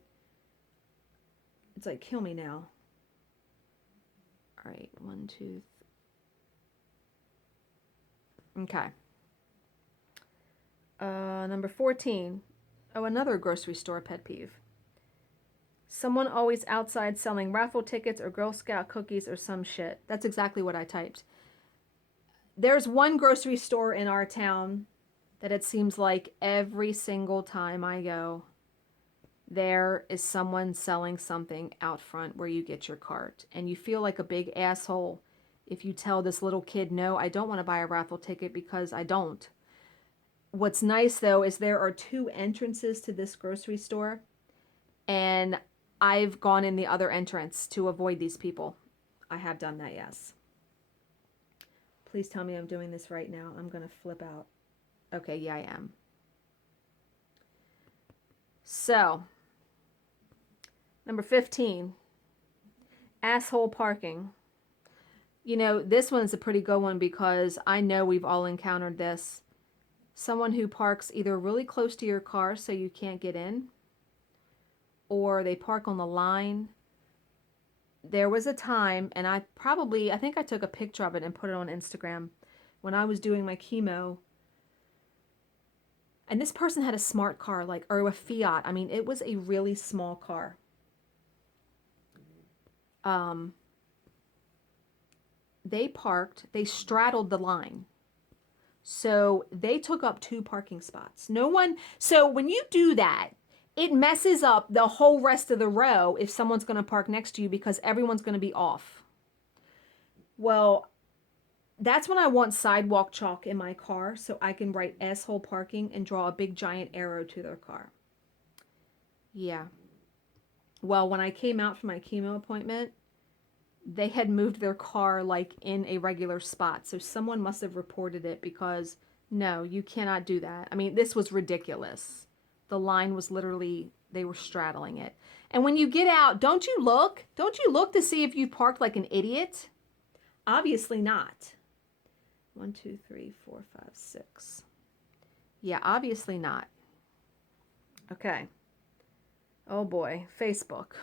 It's like, kill me now. All right, 1, 2, 3. Okay. Number 14. Oh, another grocery store pet peeve. Someone always outside selling raffle tickets or Girl Scout cookies or some shit. That's exactly what I typed. There's one grocery store in our town that it seems like every single time I go, there is someone selling something out front where you get your cart. And you feel like a big asshole if you tell this little kid, no, I don't want to buy a raffle ticket, because I don't. What's nice, though, is there are 2 entrances to this grocery store, and I've gone in the other entrance to avoid these people. I have done that, yes. Please tell me I'm doing this right now. I'm going to flip out. Okay, yeah, I am. So, number 15, asshole parking. You know, this one's a pretty good one because I know we've all encountered this. Someone who parks either really close to your car so you can't get in, or they park on the line. There was a time, and I think I took a picture of it and put it on Instagram when I was doing my chemo. And this person had a smart car, like, or a Fiat. I mean, it was a really small car. They parked, they straddled the line. So they took up 2 parking spots. So when you do that, it messes up the whole rest of the row if someone's going to park next to you because everyone's going to be off. Well, that's when I want sidewalk chalk in my car so I can write asshole parking and draw a big giant arrow to their car. Yeah. Well, when I came out from my chemo appointment, they had moved their car like in a regular spot. So someone must have reported it because no, you cannot do that. I mean, this was ridiculous. The line was literally, they were straddling it. And when you get out, don't you look to see if you parked like an idiot? Obviously not. 1, 2, 3, 4, 5, 6. Yeah, obviously not. Okay. Oh boy, Facebook.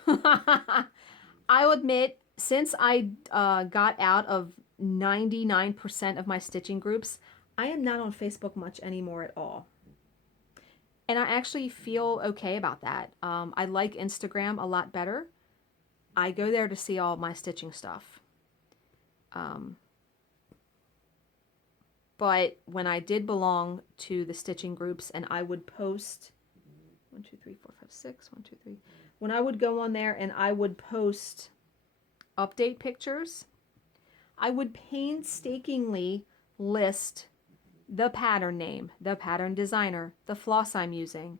I'll admit, since I got out of 99% of my stitching groups, I am not on Facebook much anymore at all. And I actually feel okay about that. I like Instagram a lot better. I go there to see all my stitching stuff. But when I did belong to the stitching groups and I would post 1, 2, 3, 4, 5, 6, 1, 2, 3. When I would go on there and I would post update pictures, I would painstakingly list the pattern name, the pattern designer, the floss I'm using,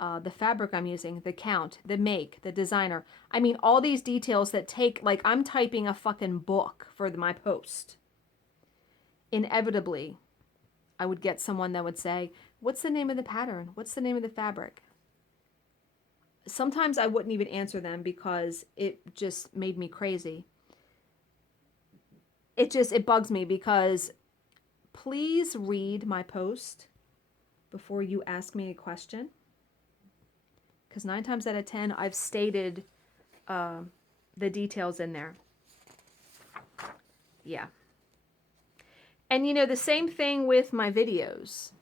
the fabric I'm using, the count, the make, the designer. I mean, all these details that take, like, I'm typing a fucking book for my post. Inevitably, I would get someone that would say, what's the name of the pattern? What's the name of the fabric? Sometimes I wouldn't even answer them because it just made me crazy. It bugs me because please read my post before you ask me a question. Because 9 times out of 10, I've stated the details in there. Yeah. And you know, the same thing with my videos.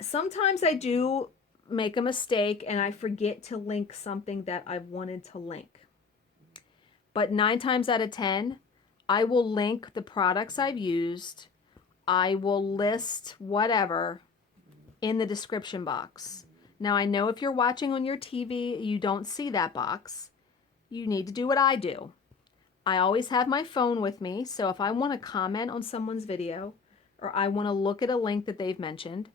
Sometimes I do make a mistake and I forget to link something that I wanted to link. But 9 times out of 10, I will link the products I've used. I will list whatever in the description box. Now, I know if you're watching on your TV, you don't see that box. You need to do what I do. I always have my phone with me, so if I want to comment on someone's video or I want to look at a link that they've mentioned,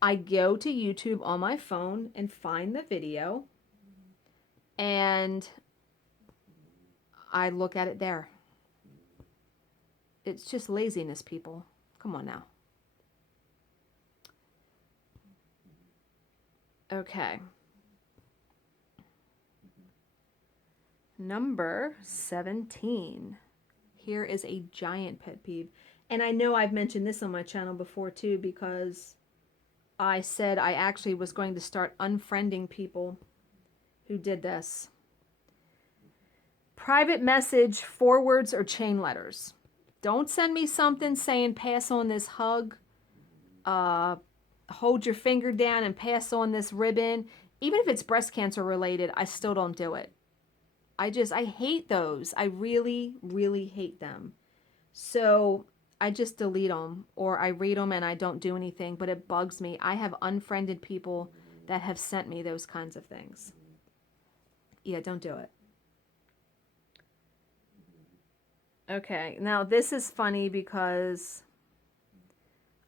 I go to YouTube on my phone and find the video and I look at it there. It's just laziness, people. Come on now. Okay. Number 17. Here is a giant pet peeve. And I know I've mentioned this on my channel before too, because I said I actually was going to start unfriending people who did this. Private message forwards or chain letters. Don't send me something saying pass on this hug, hold your finger down and pass on this ribbon. Even if it's breast cancer related, I still don't do it. I hate those. I really, really hate them. So I just delete them or I read them and I don't do anything, but it bugs me. I have unfriended people that have sent me those kinds of things. Yeah, don't do it. Okay, now this is funny because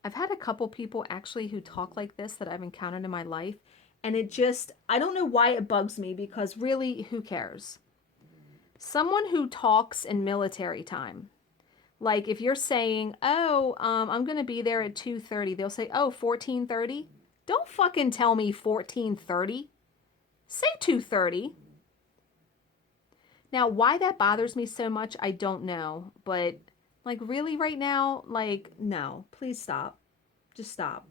I've had a couple people actually who talk like this that I've encountered in my life, and I don't know why it bugs me because really, who cares? Someone who talks in military time. Like if you're saying, oh, I'm going to be there at 2:30, they'll say, oh, 14:30? Don't fucking tell me 14:30. Say 2:30. Now, why that bothers me so much, I don't know. But, like, really right now, like, no. Please stop. Just stop.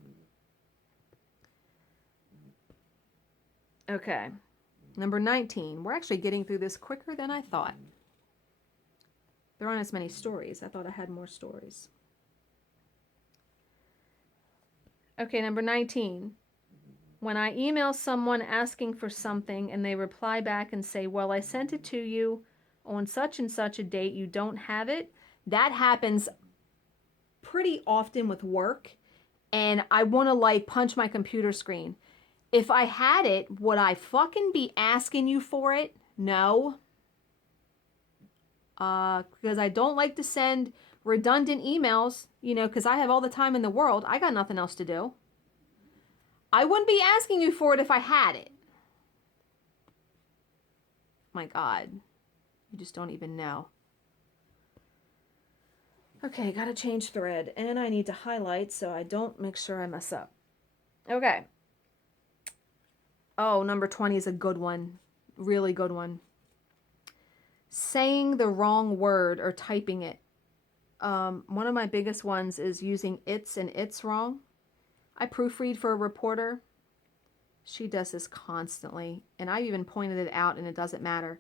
Okay. Number 19. We're actually getting through this quicker than I thought. There aren't as many stories. I thought I had more stories. Okay, number 19. When I email someone asking for something and they reply back and say, well, I sent it to you on such and such a date, you don't have it. That happens pretty often with work, and I want to like punch my computer screen. If I had it, would I fucking be asking you for it? No. Because I don't like to send redundant emails, you know, because I have all the time in the world. I got nothing else to do. I wouldn't be asking you for it if I had it. My God. You just don't even know. Okay, gotta change thread. And I need to highlight so I don't make sure I mess up. Okay. Oh, number 20 is a good one. Really good one. Saying the wrong word or typing it. One of my biggest ones is using its and its wrong. I proofread for a reporter. She does this constantly, and I even pointed it out, and it doesn't matter.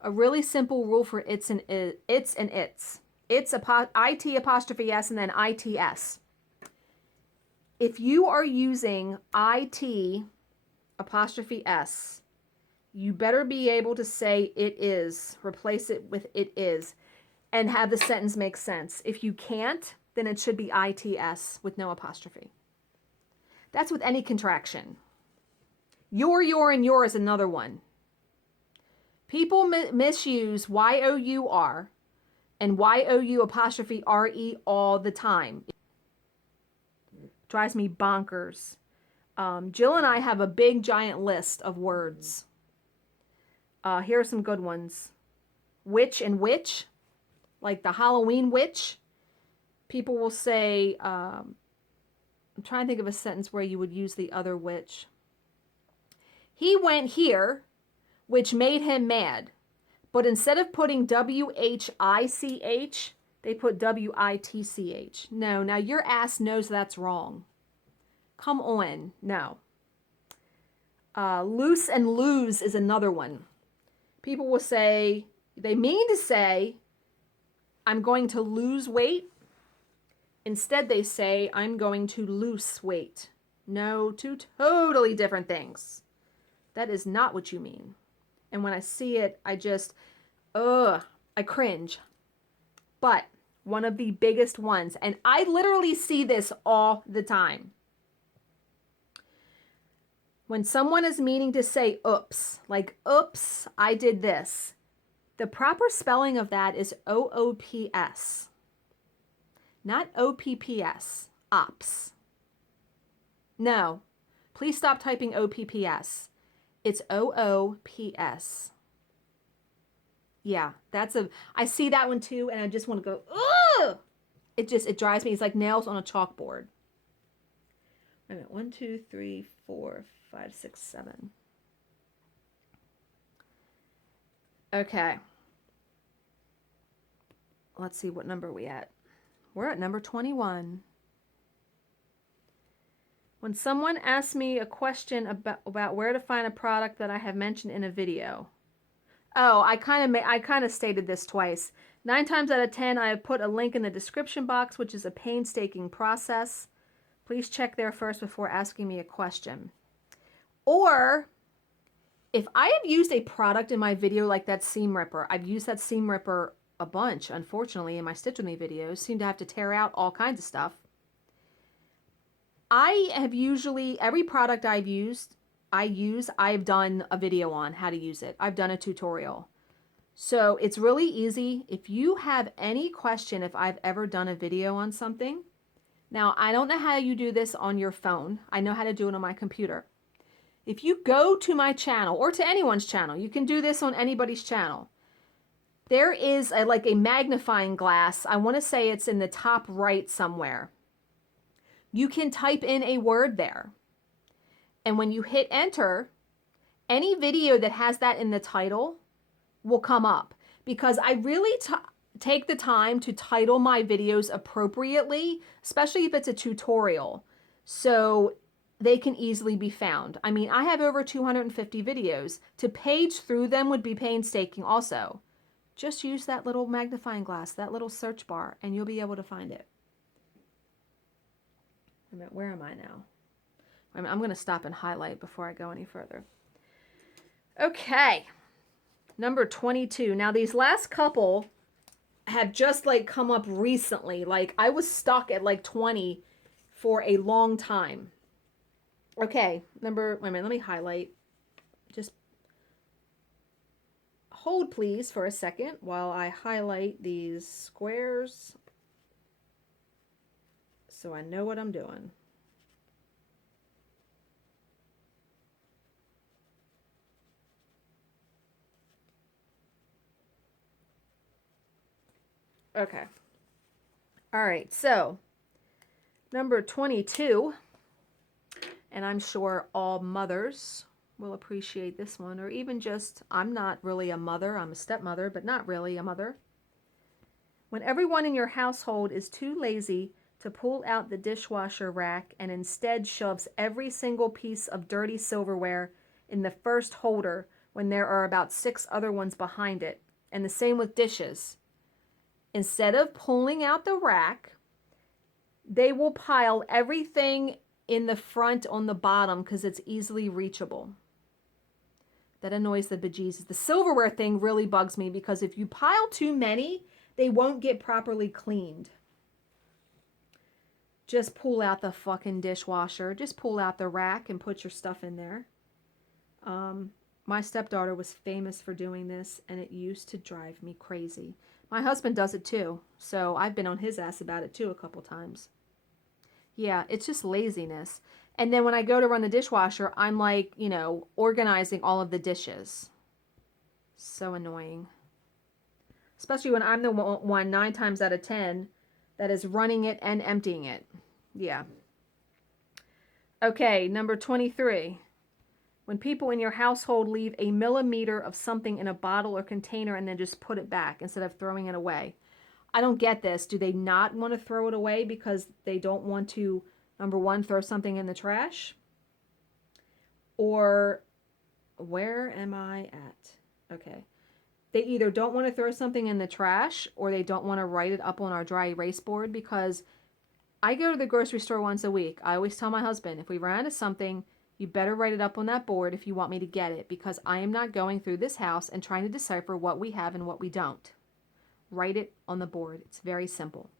A really simple rule for its and its and its. It's IT apostrophe S and then ITS. If you are using IT apostrophe S, you better be able to say it is, replace it with it is, and have the sentence make sense. If you can't, then it should be ITS with no apostrophe. That's with any contraction. Your, and your is another one. People misuse Y-O-U-R and Y-O-U apostrophe R-E all the time. It drives me bonkers. Jill and I have a big giant list of words. Here are some good ones. Witch and witch, like the Halloween witch. People will say, I'm trying to think of a sentence where you would use the other witch. He went here, which made him mad. But instead of putting W-H-I-C-H, they put W-I-T-C-H. No, now your ass knows that's wrong. Come on, no. Loose and lose is another one. People will say, they mean to say, I'm going to lose weight. Instead, they say, I'm going to lose weight. No, two totally different things. That is not what you mean. And when I see it, I just, I cringe. But one of the biggest ones, and I literally see this all the time. When someone is meaning to say oops, like oops, I did this. The proper spelling of that is O-O-P-S. Not O-P-P-S. Ops. No. Please stop typing O-P-P-S. It's O-O-P-S. Yeah, I see that one too, and I just want to go, ugh! It drives me. It's like nails on a chalkboard. Wait a minute. 1, 2, 3, 4, 5, 6, 7. Okay. Let's see, what number are we at? We're at number 21. When someone asks me a question about where to find a product that I have mentioned in a video. Oh, I kind of stated this twice. 9 times out of 10, I have put a link in the description box, which is a painstaking process. Please check there first before asking me a question. Or, if I have used a product in my video like that seam ripper, I've used that seam ripper a bunch, unfortunately, in my Stitch With Me videos. Seem to have to tear out all kinds of stuff. I have usually, every product I've done a video on how to use it. I've done a tutorial. So it's really easy. If you have any question, if I've ever done a video on something, now I don't know how you do this on your phone. I know how to do it on my computer. If you go to my channel or to anyone's channel, you can do this on anybody's channel. There is like a magnifying glass. I want to say it's in the top right somewhere. You can type in a word there. And when you hit enter, any video that has that in the title will come up. Because I really take the time to title my videos appropriately, especially if it's a tutorial. So they can easily be found. I mean, I have over 250 videos. To page through them would be painstaking also. Just use that little magnifying glass, that little search bar, and you'll be able to find it. Where am I now? I'm going to stop and highlight before I go any further. Okay, number 22. Now, these last couple have just like come up recently. Like, I was stuck at like 20 for a long time. Okay, wait a minute, let me highlight. Just hold please for a second while I highlight these squares so I know what I'm doing. Okay. All right, so number 22, and I'm sure all mothers will appreciate this one, or even just, I'm not really a mother, I'm a stepmother, but not really a mother. When everyone in your household is too lazy to pull out the dishwasher rack and instead shoves every single piece of dirty silverware in the first holder when there are about 6 other ones behind it, and the same with dishes. Instead of pulling out the rack, they will pile everything in the front on the bottom because it's easily reachable. That annoys the bejesus. The silverware thing really bugs me because if you pile too many, they won't get properly cleaned. Just pull out the fucking dishwasher. Just pull out the rack and put your stuff in there. My stepdaughter was famous for doing this, and it used to drive me crazy. My husband does it too, so I've been on his ass about it too a couple times. Yeah, it's just laziness. And then when I go to run the dishwasher, I'm like, organizing all of the dishes. So annoying. Especially when I'm the one 9 times out of 10 that is running it and emptying it. Yeah. Okay, number 23. When people in your household leave a millimeter of something in a bottle or container and then just put it back instead of throwing it away. I don't get this. Do they not want to throw it away because they don't want to, number one, throw something in the trash? Or where am I at? Okay. They either don't want to throw something in the trash or they don't want to write it up on our dry erase board, because I go to the grocery store once a week. I always tell my husband, if we run out of something, you better write it up on that board if you want me to get it, because I am not going through this house and trying to decipher what we have and what we don't. Write it on the board. It's very simple.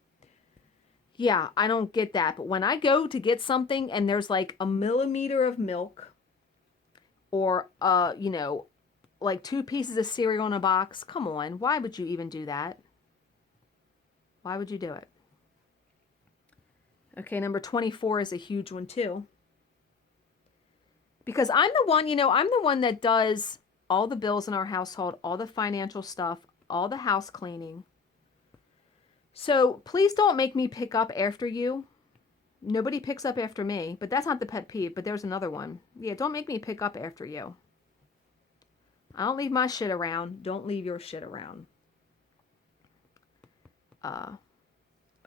Yeah, I don't get that. But when I go to get something and there's like a millimeter of milk or, like 2 pieces of cereal in a box, come on. Why would you even do that? Why would you do it? Okay, number 24 is a huge one too. Because I'm the one that does all the bills in our household, all the financial stuff, all the house cleaning. So please don't make me pick up after you. Nobody picks up after me, but that's not the pet peeve, but there's another one. Yeah, don't make me pick up after you. I don't leave my shit around. Don't leave your shit around.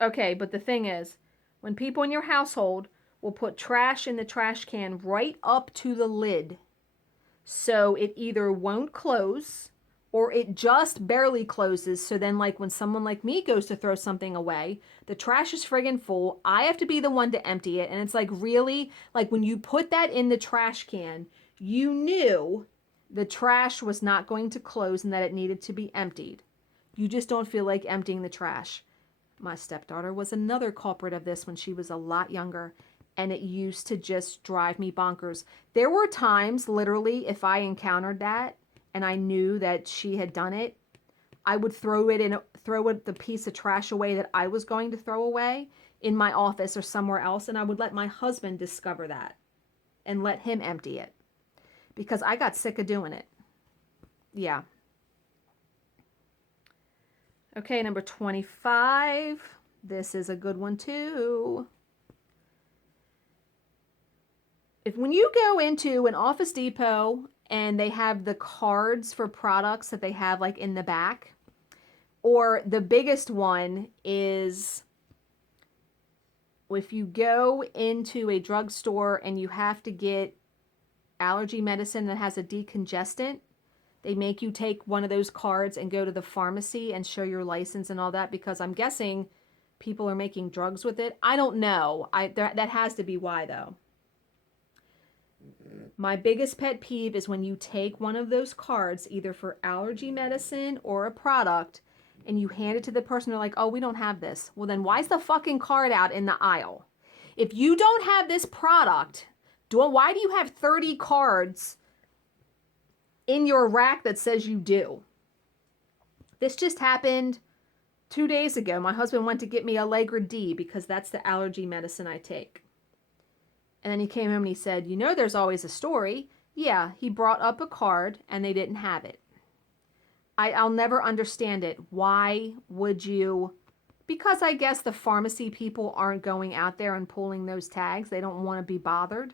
Okay, but the thing is, when people in your household will put trash in the trash can right up to the lid, so it either won't close or it just barely closes. So then, like, when someone like me goes to throw something away, the trash is friggin' full. I have to be the one to empty it. And it's like, really, like, when you put that in the trash can, you knew the trash was not going to close and that it needed to be emptied. You just don't feel like emptying the trash. My stepdaughter was another culprit of this when she was a lot younger, and it used to just drive me bonkers. There were times, literally, if I encountered that and I knew that she had done it, I would throw the piece of trash away that I was going to throw away in my office or somewhere else, and I would let my husband discover that and let him empty it, because I got sick of doing it. Yeah. Okay, number 25. This is a good one too. When you go into an Office Depot and they have the cards for products that they have like in the back, or the biggest one is if you go into a drugstore and you have to get allergy medicine that has a decongestant, they make you take one of those cards and go to the pharmacy and show your license and all that, because I'm guessing people are making drugs with it. I don't know. That has to be why, though. My biggest pet peeve is when you take one of those cards, either for allergy medicine or a product, and you hand it to the person. They're like, oh, we don't have this. Well, then why's the fucking card out in the aisle? If you don't have this product, why do you have 30 cards in your rack that says you do? This just happened 2 days ago. My husband went to get me Allegra D because that's the allergy medicine I take. And then he came home and he said, you know, there's always a story. Yeah, he brought up a card and they didn't have it. I'll never understand it. Why would you? Because I guess the pharmacy people aren't going out there and pulling those tags. They don't want to be bothered.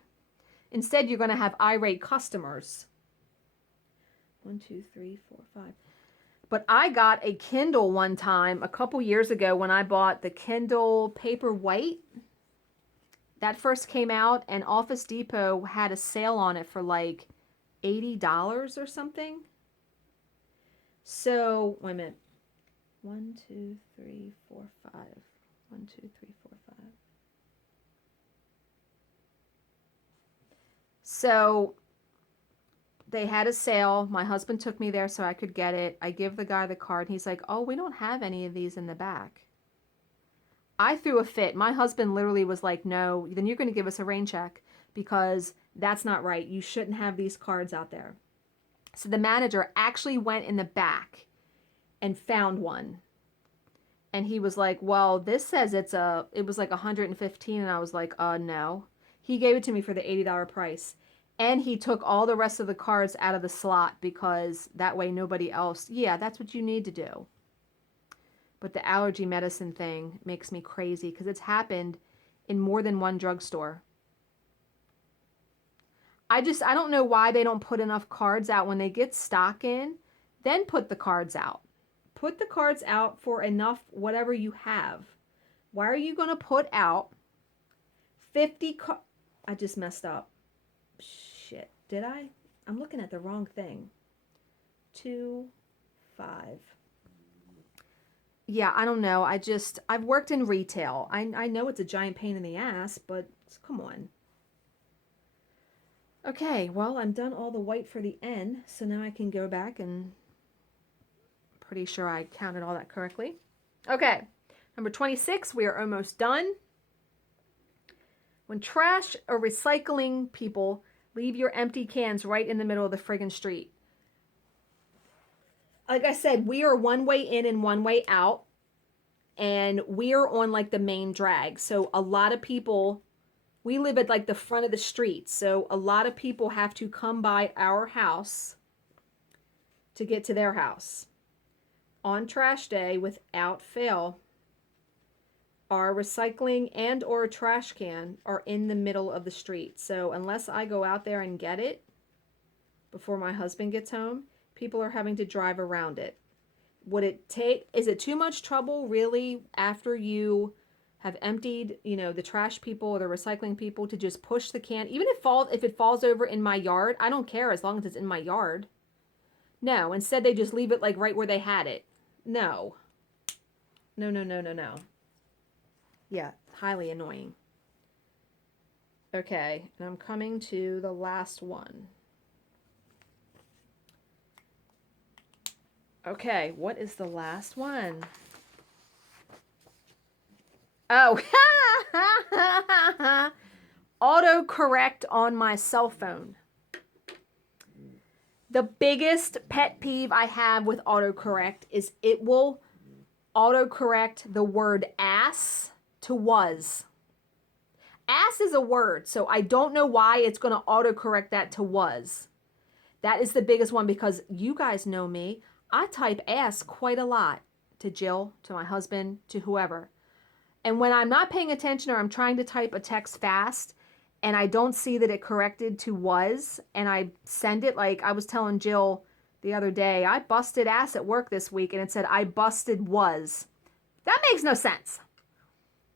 Instead, you're going to have irate customers. 1, 2, 3, 4, 5. But I got a Kindle one time a couple years ago when I bought the Kindle Paperwhite. That first came out, and Office Depot had a sale on it for like $80 or something. So, wait a minute. 1, 2, 3, 4, 5. 1, 2, 3, 4, 5. So, they had a sale. My husband took me there so I could get it. I give the guy the card. And he's like, oh, we don't have any of these in the back. I threw a fit. My husband literally was like, no, then you're going to give us a rain check because that's not right. You shouldn't have these cards out there. So the manager actually went in the back and found one. And he was like, well, this says it was like $115. And I was like, no. He gave it to me for the $80 price. And he took all the rest of the cards out of the slot because that way nobody else, yeah, that's what you need to do. But the allergy medicine thing makes me crazy because it's happened in more than one drugstore. I don't know why they don't put enough cards out when they get stock in, then put the cards out. Put the cards out for enough whatever you have. Why are you going to put out 50 cards? I just messed up. Shit. Did I? I'm looking at the wrong thing. 2, 5. Yeah, I don't know. I've worked in retail. I know it's a giant pain in the ass, but come on. Okay, well, I'm done all the white for the N, so now I can go back and pretty sure I counted all that correctly. Okay, number 26, we are almost done. When trash or recycling people leave your empty cans right in the middle of the friggin' street. Like I said, we are one way in and one way out, and we are on like the main drag. So a lot of people, we live at like the front of the street. So a lot of people have to come by our house to get to their house. On trash day, without fail, our recycling and or trash can are in the middle of the street. So unless I go out there and get it before my husband gets home, people are having to drive around it. Is it too much trouble really after you have emptied, the trash people or the recycling people to just push the can, even if it falls over in my yard? I don't care as long as it's in my yard. No, instead they just leave it like right where they had it. No. No. Yeah, highly annoying. Okay, and I'm coming to the last one. Okay, what is the last one? Oh, autocorrect on my cell phone. The biggest pet peeve I have with autocorrect is it will autocorrect the word ass to was. Ass is a word, so I don't know why it's going to autocorrect that to was. That is the biggest one because you guys know me. I type ass quite a lot to Jill, to my husband, to whoever. And when I'm not paying attention or I'm trying to type a text fast and I don't see that it corrected to was and I send it, like I was telling Jill the other day, I busted ass at work this week and it said I busted was. That makes no sense.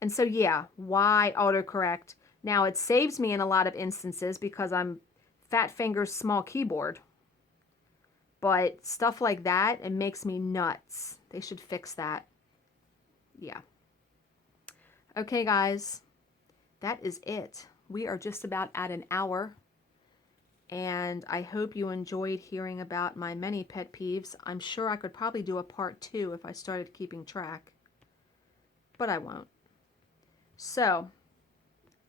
And so yeah, why autocorrect? Now it saves me in a lot of instances because I'm fat fingers, small keyboard. But stuff like that, it makes me nuts. They should fix that. Yeah. Okay, guys, that is it. We are just about at an hour. And I hope you enjoyed hearing about my many pet peeves. I'm sure I could probably do a part 2 if I started keeping track. But I won't. So,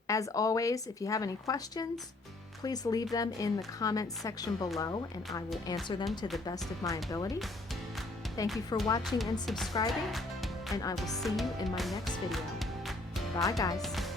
as always, if you have any questions, please leave them in the comments section below and I will answer them to the best of my ability. Thank you for watching and subscribing, and I will see you in my next video. Bye, guys.